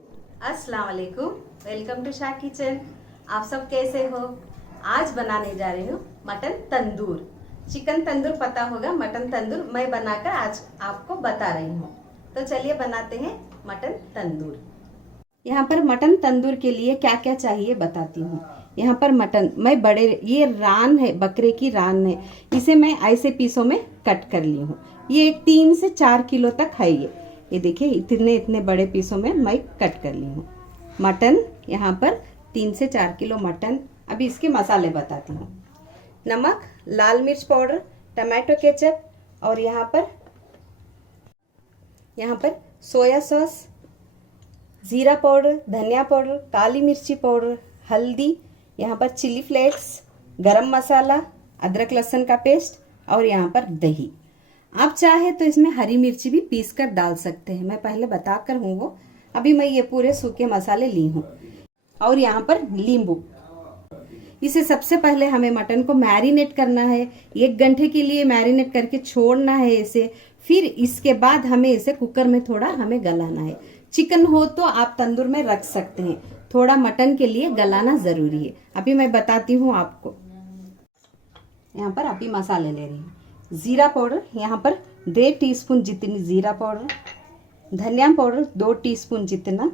अस्सलाम वालेकुम, welcome to Shah kitchen. आप सब कैसे हो? आज बनाने जा रही हूँ मटन तंदूर। चिकन तंदूर पता होगा, मटन तंदूर मैं बनाकर आज आपको बता रही हूँ। तो चलिए बनाते हैं मटन तंदूर। यहाँ पर मटन तंदूर के लिए क्या क्या चाहिए बताती हूँ। यहाँ पर मटन मैं बड़े, ये रान है, बकरे की रान है, इसे मैं ऐसे पीसों में कट कर ली हूँ। ये 3 से 4 किलो तक है। ये देखिए इतने इतने बड़े पीसों में मैं कट कर ली हूँ। मटन यहाँ पर 3 से 4 किलो मटन। अभी इसके मसाले बताती हूँ। नमक, लाल मिर्च पाउडर, टमाटो केचप, और यहाँ पर सोया सॉस, जीरा पाउडर, धनिया पाउडर, काली मिर्ची पाउडर, हल्दी, यहाँ पर चिली फ्लेक्स, गरम मसाला, अदरक लहसुन का पेस्ट, और यहाँ पर दही। आप चाहे तो इसमें हरी मिर्ची भी पीस कर डाल सकते हैं, मैं पहले बताकर हूँ वो। अभी मैं ये पूरे सूखे मसाले ली हूँ। और यहाँ पर नींबू। इसे सबसे पहले हमें मटन को मैरिनेट करना है, 1 घंटे के लिए मैरिनेट करके छोड़ना है इसे। फिर इसके बाद हमें इसे कुकर में थोड़ा हमें गलाना है। चिकन हो तो आप तंदूर में रख सकते हैं, थोड़ा मटन के लिए गलाना जरूरी है। अभी मैं बताती हूँ आपको। यहाँ पर अभी मसाले ले रही हूँ। जीरा पाउडर, यहाँ पर 1.5 टीस्पून जितनी जीरा पाउडर, धनिया पाउडर 2 टीस्पून जितना,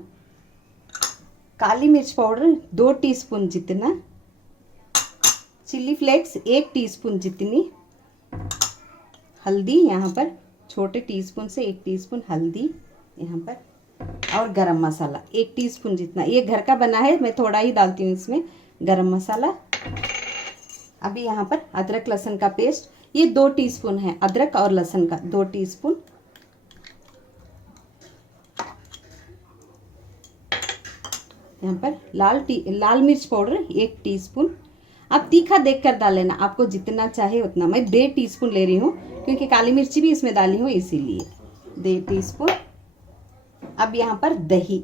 काली मिर्च पाउडर 2 टीस्पून जितना, चिली फ्लेक्स 1 टीस्पून जितनी, हल्दी यहाँ पर छोटे टीस्पून से 1 टीस्पून हल्दी यहाँ पर, और गरम मसाला 1 टीस्पून जितना। ये घर का बना है, मैं थोड़ा ही डालती हूँ इसमें गरम मसाला। अभी यहाँ पर अदरक लहसुन का पेस्ट, ये 2 टीस्पून है, अदरक और लहसुन का 2 टीस्पून। यहाँ पर लाल मिर्च पाउडर 1 टीस्पून। आप तीखा देखकर डाल लेना, आपको जितना चाहे उतना। मैं 1.5 टीस्पून ले रही हूँ क्योंकि काली मिर्ची भी इसमें डाली हूँ, इसीलिए 1.5 टीस्पून। अब यहाँ पर दही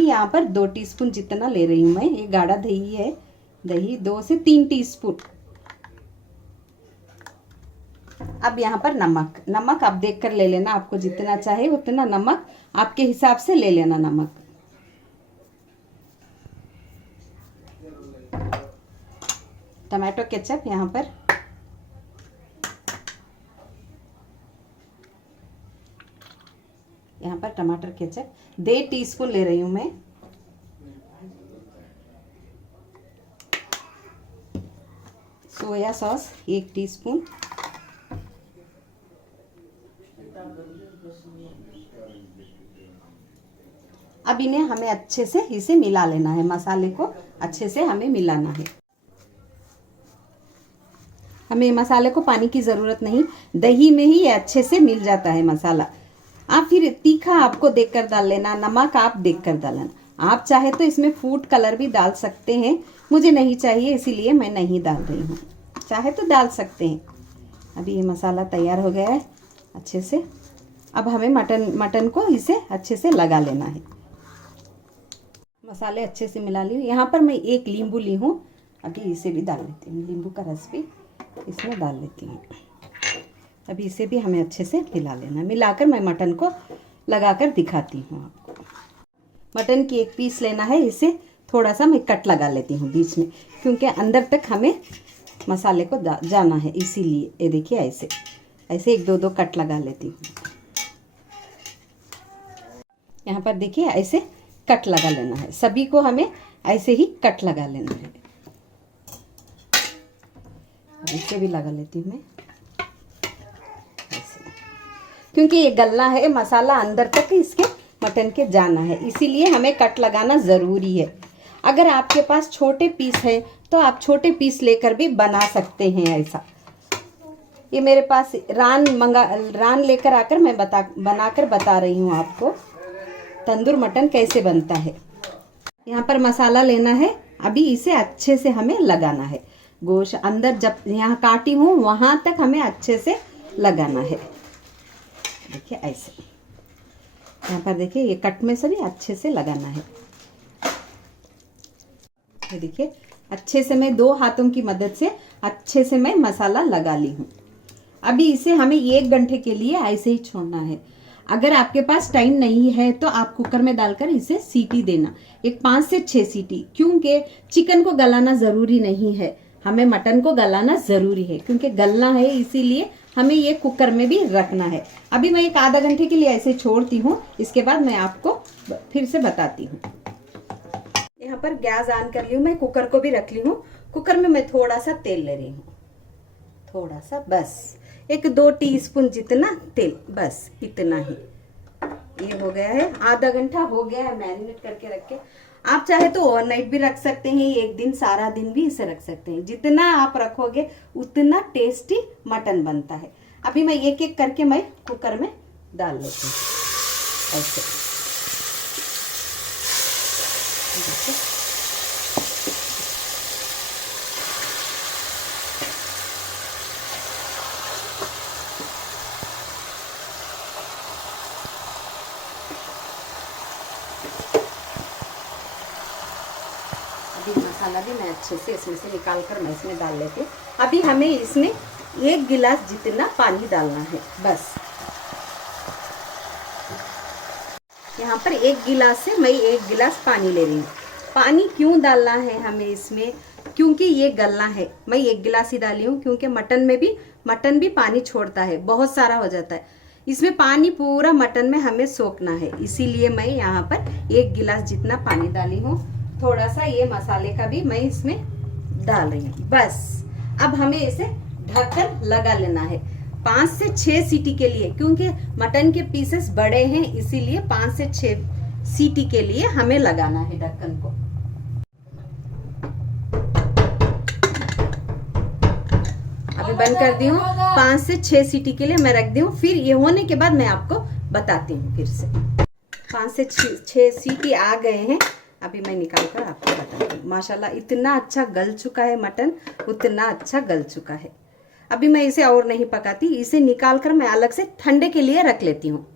यहाँ पर 2 टीस्पून जितना ले रही हूँ मैं। ये गाढ़ा दही है, दही 2 से 3 टीस्पून। अब यहाँ पर नमक आप देख कर ले लेना, आपको जितना चाहे उतना नमक आपके हिसाब से ले लेना नमक। टमाटो केचप यहाँ पर टमाटर केचप 1.5 टीस्पून ले रही हूँ मैं। Soya sauce 1 teaspoon. अब इन्हें हमें अच्छे से इसे मिला लेना है, मसाले को अच्छे से हमें मिलाना है। हमें मसाले को पानी की ज़रूरत नहीं, दही में ही ये अच्छे से मिल जाता है मसाला। आप फिर तीखा आपको देखकर डाल लेना, नमक आप देखकर डालना। आप चाहे तो इसमें फूड कलर भी डाल सकते हैं, मुझे नहीं चाहिए इसीलिए मैं नहीं डाल रही हूँ, चाहे तो डाल सकते हैं। अभी ये मसाला तैयार हो गया है अच्छे से। अब हमें मटन को इसे अच्छे से लगा लेना है। मसाले अच्छे से मिला ली। यहाँ पर मैं 1 नींबू ली हूँ, अभी इसे भी डाल लेती हूँ, नींबू का रस भी इसमें डाल लेती हूँ। अभी इसे भी हमें अच्छे से मिला लेना। मिलाकर मैं मटन को लगाकर दिखाती हूँ आपको। मटन की 1 पीस लेना है, इसे थोड़ा सा मैं कट लगा लेती हूँ बीच में, क्योंकि अंदर तक हमें मसाले को जाना है, इसीलिए। ये देखिए ऐसे 1-2 कट लगा लेती हूँ। यहाँ पर देखिए ऐसे कट लगा लेना है, सभी को हमें ऐसे ही कट लगा लेना है। ऐसे भी लगा लेती हूँ मैं ऐसे, क्योंकि ये गलना है, मसाला अंदर तक इसके मटन के जाना है, इसीलिए हमें कट लगाना ज़रूरी है। अगर आपके पास छोटे पीस है तो आप छोटे पीस लेकर भी बना सकते हैं ऐसा। ये मेरे पास रान लेकर आकर मैं बनाकर बता रही हूँ आपको तंदूर मटन कैसे बनता है। यहाँ पर मसाला लेना है, अभी इसे अच्छे से हमें लगाना है। गोश्त अंदर जब यहाँ काटी हूँ वहाँ तक हमें अच्छे से लगाना है। देखिए ऐसे, यहाँ पर देखिए ये कट में से भी अच्छे से लगाना है। ये देखिए अच्छे से मैं 2 हाथों की मदद से अच्छे से मैं मसाला लगा ली हूँ। अभी इसे हमें 1 घंटे के लिए ऐसे ही छोड़ना है। अगर आपके पास टाइम नहीं है तो आप कुकर में डालकर इसे सीटी देना, एक 5 से 6 सीटी, क्योंकि चिकन को गलाना जरूरी नहीं है, हमें मटन को गलाना जरूरी है, क्योंकि गलना है इसीलिए हमें ये कुकर में भी रखना है। अभी मैं एक आधा घंटे के लिए ऐसे छोड़ती हूँ, इसके बाद मैं आपको फिर से बताती हूँ। यहाँ पर गैस ऑन कर ली हूँ, मैं कुकर को भी रख ली हूँ। कुकर में मैं थोड़ा सा तेल ले रही हूँ, थोड़ा सा, बस 1-2 टीस्पून जितना तेल, बस इतना ही। ये हो गया है, आधा घंटा हो गया है मैरिनेट करके रख के। आप चाहे तो ओवरनाइट भी रख सकते हैं, एक दिन सारा दिन भी इसे रख सकते हैं। जितना आप रखोगे उतना टेस्टी मटन बनता है। अभी मैं एक एक करके मैं कुकर में डाल लेती हूँ ऐसे। अभी मसाला भी मैं अच्छे से इसमें से निकाल कर मैं इसमें डाल लेती हूँ। अभी हमें इसमें 1 गिलास जितना पानी डालना है, बस। यहाँ पर 1 गिलास से मैं 1 गिलास पानी ले रही हूँ। पानी क्यों डालना है हमें इसमें, क्योंकि ये गलना है। मैं 1 गिलास ही डाली हूँ, क्योंकि मटन भी पानी छोड़ता है, बहुत सारा हो जाता है। इसमें पानी पूरा मटन में हमें सोखना है, इसीलिए मैं यहाँ पर 1 गिलास जितना पानी डाली हूँ। थोड़ा सा ये मसाले का भी मैं इसमें डाल रही हूँ, बस। अब हमें इसे ढककर लगा लेना है 5 से 6 सीटी के लिए, क्योंकि मटन के पीसेस बड़े हैं, इसीलिए 5 से 6 सीटी के लिए हमें लगाना है ढक्कन को। अभी बंद कर दी हूँ, 5 से 6 सीटी के लिए मैं रख दी हूँ। फिर ये होने के बाद मैं आपको बताती हूँ फिर से। 5 से 6 सीटी आ गए हैं, अभी मैं निकाल कर आपको बताती हूँ। माशाल्लाह इतना अच्छा गल चुका है मटन, उतना अच्छा गल चुका है। अभी मैं इसे और नहीं पकाती, इसे निकाल कर मैं अलग से ठंडे के लिए रख लेती हूँ।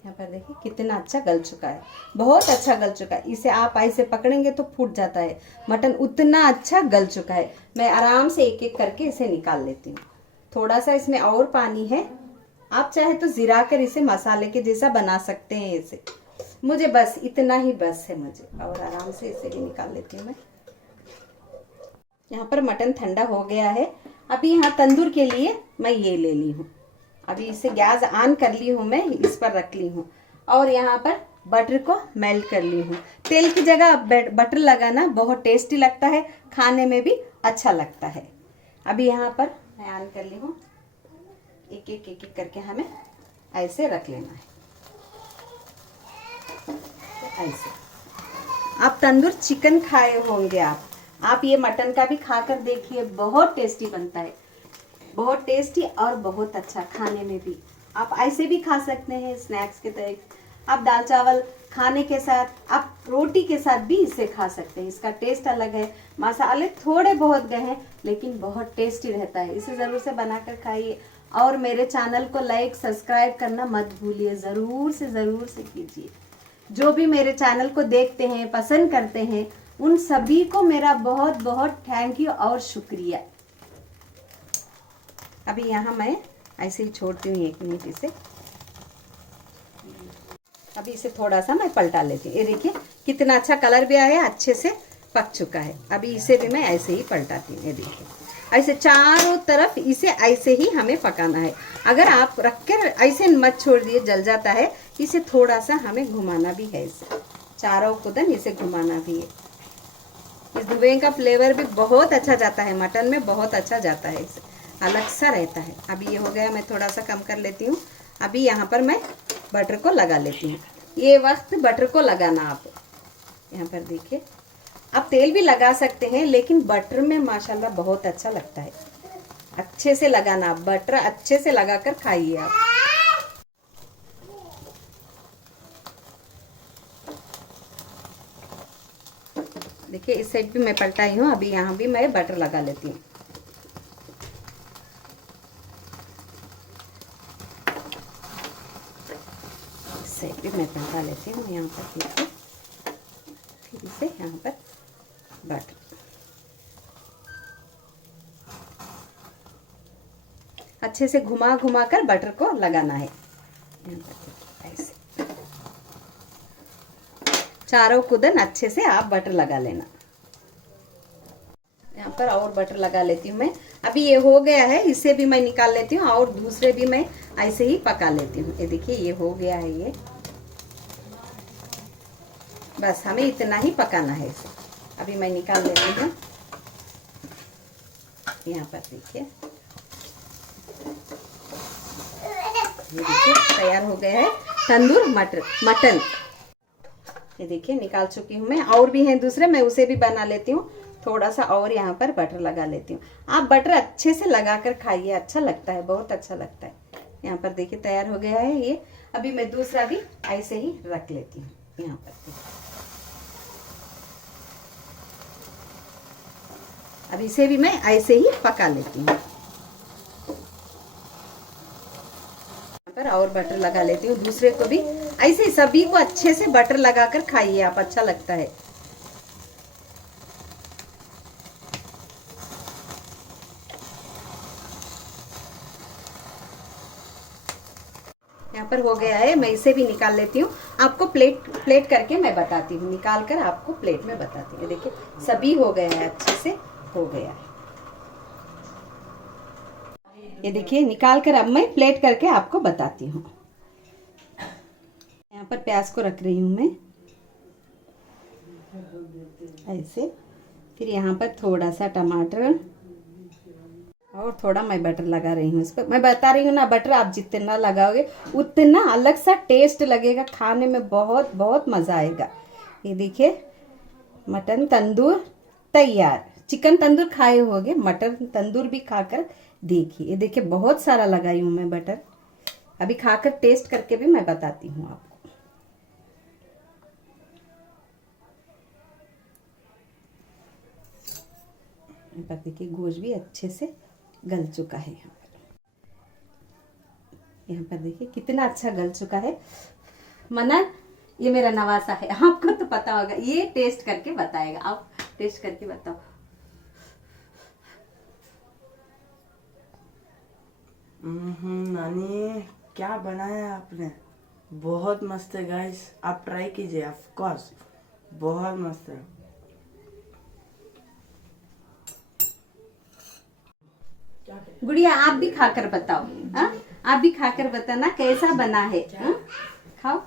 यहाँ पर देखिए कितना अच्छा गल चुका है, बहुत अच्छा गल चुका है। इसे आप ऐसे पकड़ेंगे तो फूट जाता है मटन, उतना अच्छा गल चुका है। मैं आराम से एक एक करके इसे निकाल लेती हूँ। थोड़ा सा इसमें और पानी है, आप चाहे तो जीरा कर इसे मसाले के जैसा बना सकते हैं इसे। मुझे बस इतना ही बस है मुझे, और आराम से इसे भी निकाल लेती हूँ मैं। यहाँ पर मटन ठंडा हो गया है। अभी यहाँ तंदूर के लिए मैं ये ले ली हूँ। अभी इसे गैस ऑन कर ली हूँ, मैं इस पर रख ली हूँ, और यहाँ पर बटर को मेल्ट कर ली हूँ। तेल की जगह बटर लगाना बहुत टेस्टी लगता है, खाने में भी अच्छा लगता है। अभी यहाँ पर मैं ऑन कर ली हूँ, एक एक करके हमें ऐसे रख लेना है, ऐसे। आप तंदूर चिकन खाए होंगे, आप ये मटन का भी खाकर देखिए, बहुत टेस्टी बनता है, बहुत टेस्टी और बहुत अच्छा खाने में भी। आप ऐसे भी खा सकते हैं स्नैक्स के तरह, आप दाल चावल खाने के साथ, आप रोटी के साथ भी इसे खा सकते हैं। इसका टेस्ट अलग है, मसाले थोड़े बहुत गए हैं लेकिन बहुत टेस्टी रहता है। इसे ज़रूर से बनाकर खाइए, और मेरे चैनल को लाइक सब्सक्राइब करना मत भूलिए, ज़रूर से कीजिए। जो भी मेरे चैनल को देखते हैं, पसंद करते हैं, उन सभी को मेरा बहुत बहुत थैंक यू और शुक्रिया। अभी यहाँ मैं ऐसे ही छोड़ती हूँ 1 मिनट इसे। अभी इसे थोड़ा सा मैं पलटा लेती हूँ। ये देखिए कितना अच्छा कलर भी आया, अच्छे से पक चुका है। अभी इसे भी मैं ऐसे ही पलटाती हूँ। ये देखिए ऐसे चारों तरफ इसे ऐसे ही हमें पकाना है। अगर आप रख कर ऐसे मत छोड़ दिए, जल जाता है। इसे थोड़ा सा हमें घुमाना भी है, इसे चारों कुदन इसे घुमाना भी है। इस धुएं का फ्लेवर भी बहुत अच्छा जाता है मटन में, बहुत अच्छा जाता है, इसे अलग सा रहता है। अभी ये हो गया, मैं थोड़ा सा कम कर लेती हूँ। अभी यहाँ पर मैं बटर को लगा लेती हूँ। ये वक्त बटर को लगाना, आप यहाँ पर देखिए, आप तेल भी लगा सकते हैं, लेकिन बटर में माशाल्लाह बहुत अच्छा लगता है। अच्छे से लगाना, आप बटर अच्छे से लगाकर खाइए आप। देखिए इस साइड भी मैं पलटाई हूँ। अभी यहाँ भी मैं बटर लगा लेती हूँ। इस साइड भी मैं पलटा लेती हूँ। यहाँ पर देखिए, फिर इसे यहाँ पर बटर, अच्छे से घुमा घुमा कर बटर को लगाना है। ऐसे चारों कुदन अच्छे से आप बटर लगा लेना। यहाँ पर और बटर लगा लेती हूँ मैं। अभी ये हो गया है, इसे भी मैं निकाल लेती हूँ और दूसरे भी मैं ऐसे ही पका लेती हूँ। ये देखिए ये हो गया है ये। बस हमें इतना ही पकाना है इसे। अभी मैं निकाल लेती हूँ। यहाँ पर देखिए ये देखिए तैयार हो गया है तंदूर मटन। ये देखिए निकाल चुकी हूँ मैं। और भी हैं दूसरे, मैं उसे भी बना लेती हूँ। थोड़ा सा और यहाँ पर बटर लगा लेती हूँ। आप बटर अच्छे से लगा कर खाइए, अच्छा लगता है, बहुत अच्छा लगता है। यहाँ पर देखिए तैयार हो गया है ये। अभी मैं दूसरा भी ऐसे ही रख लेती हूँ। यहाँ पर अब इसे भी मैं ऐसे ही पका लेती हूँ। पर और बटर लगा लेती हूँ दूसरे को भी। ऐसे सभी को अच्छे से बटर लगाकर खाइए आप, अच्छा लगता है। यहाँ पर हो गया है, मैं इसे भी निकाल लेती हूँ। आपको प्लेट करके मैं बताती हूँ, निकाल कर आपको प्लेट में बताती हूँ। देखिए सभी हो गया है, अच्छे से हो गया है। ये देखिए निकाल कर अब मैं प्लेट करके आपको बताती हूँ। यहाँ पर प्याज को रख रही हूँ मैं ऐसे। फिर यहाँ पर थोड़ा सा टमाटर और थोड़ा मैं बटर लगा रही हूँ इस पर। मैं बता रही हूँ ना, बटर आप जितना लगाओगे उतना अलग सा टेस्ट लगेगा, खाने में बहुत बहुत मज़ा आएगा। ये देखिए मटन तंदूर तैयार। चिकन तंदूर खाए होगे, मटन तंदूर भी खाकर देखिए। ये देखिए बहुत सारा लगाई हूँ मैं बटर। अभी खाकर टेस्ट करके भी मैं बताती हूँ आपको। पर देखिए गोश्त भी अच्छे से गल चुका है। यहाँ पर देखिए कितना अच्छा गल चुका है। मनन ये मेरा नवासा है, आपको तो पता होगा, ये टेस्ट करके बताएगा। आप टेस्ट करके बताओ। नानी क्या बनाया आपने, बहुत मस्त है गाइस, आप ट्राई कीजिए, ऑफ कोर्स बहुत मस्त है। गुड़िया आप भी खाकर बताओ। हाँ आप भी खाकर बताना कैसा बना है। हाँ खाओ।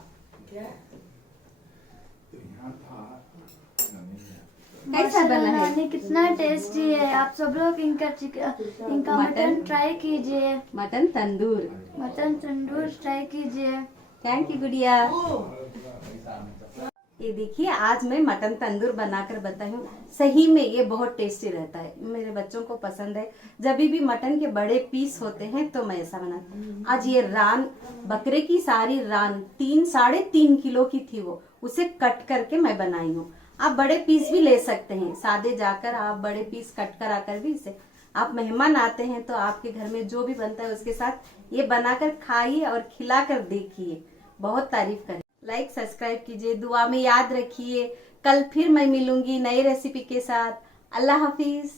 कैसा बना है? नानी कितना टेस्टी है। आप सब लोग इनका मटन ट्राई कीजिए। मटन तंदूर ट्राई कीजिए। थैंक यू गुड़िया। ये देखिए आज मैं मटन तंदूर बनाकर बताई हूँ। सही में ये बहुत टेस्टी रहता है, मेरे बच्चों को पसंद है। जब भी मटन के बड़े पीस होते हैं तो मैं ऐसा बनाती हूँ। आज ये रान, बकरे की सारी रान 3-3.5 किलो की थी, वो उसे कट करके मैं बनाई हूँ। आप बड़े पीस भी ले सकते हैं, सादे जाकर आप बड़े पीस कट कर आकर भी इसे, आप मेहमान आते हैं तो आपके घर में जो भी बनता है उसके साथ ये बनाकर खाइए और खिलाकर देखिए, बहुत तारीफ करें। लाइक सब्सक्राइब कीजिए, दुआ में याद रखिए। कल फिर मैं मिलूंगी नई रेसिपी के साथ। अल्लाह हाफिज।